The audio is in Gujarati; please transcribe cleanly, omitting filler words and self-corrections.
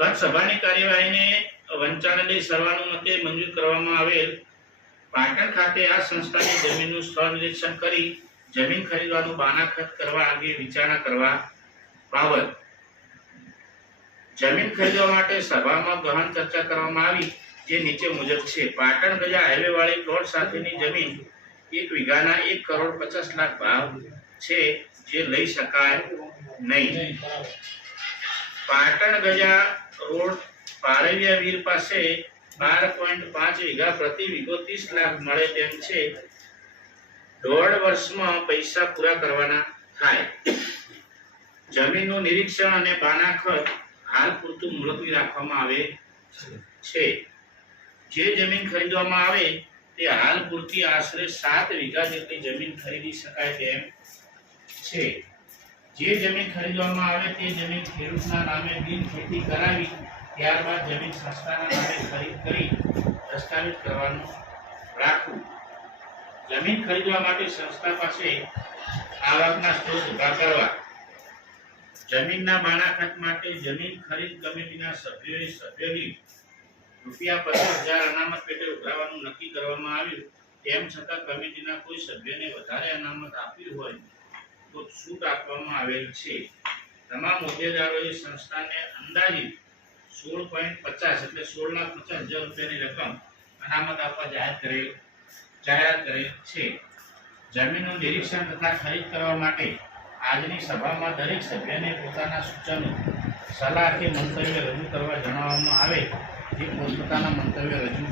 ગત સભાની કાર્યવાહીને વંચાણેલી સર્વાનુમતે મંજૂર કરવામાં આવેલ પાટણ ખાતે આ સંસ્થાની જમીનનું સ્થળ નિરીક્ષણ કરી જમીન ખરીદવાનું બાનાખત કરવા અંગે વિચારણા કરવા બાબત જમીન ખરીદવા માટે સભામાં ગહન ચર્ચા કરવામાં આવી, જે નીચે મુજબ છે. પાટણ ગજા હાઈવે વાળી પ્લોટ સાથેની જમીન 1 વીઘાના 1,50,00,000 ભાવ છે, જે લઈ શકાય નહીં. પાટણ ગજા રોડ પારૈયા વીર પાસે 12.5 વીઘા પ્રતિ વીઘો 30 લાખ મળે તેમ છે. 1.5 વર્ષમાં પૈસા પૂરા કરવાના થાય. જમીનનું નિરીક્ષણ અને બાનાખત હાલ પૂરતું મુલતવી રાખવામાં આવે છે. જે જમીન ખરીદવામાં આવે તે હાલ પૂરતી આશરે 7 વીઘા જેટલી જમીન ખરીદી શકાય તેમ છે. જે જમીન ખરીદવામાં આવે તે જમીન ખેડૂતના નામે બિન ખેતી કરાવી ત્યારબાદ જમીન સંસ્થાના નામે ખરીદ કરી દસ્તાવેજ કરવાનું રાખવું. જમીન ખરીદવા માટે સંસ્થા પાસે આવકના સ્ત્રોત ઉભા કરવા. જમીનના બાનાખત માટે જમીન ખરીદ કમિટીના સભ્યોની ₹50,000 અનામત પેટે ઉઘરાવવાનું નક્કી કરવામાં આવ્યું. તેમ છતાં કમિટીના કોઈ સભ્યને વધારે અનામત આપવી હોય તો છૂટ આપવામાં આવેલ છે. તમામ હોદ્દેદારોએ સંસ્થાને અંદાજિત 16.50 એટલે 16,50,000 રૂપિયાની રકમ અનામત આપવા જાહેરાત કરેલ છે. જમીનનું નિરીક્ષણ તથા ખરીદ કરવા માટે આજની સભામાં દરેક સભ્યને પોતાના સૂચનો, સલાહ કે મંતવ્ય રજૂ કરવા જણાવવામાં આવે, જે પોતપોતાના મંતવ્ય રજૂ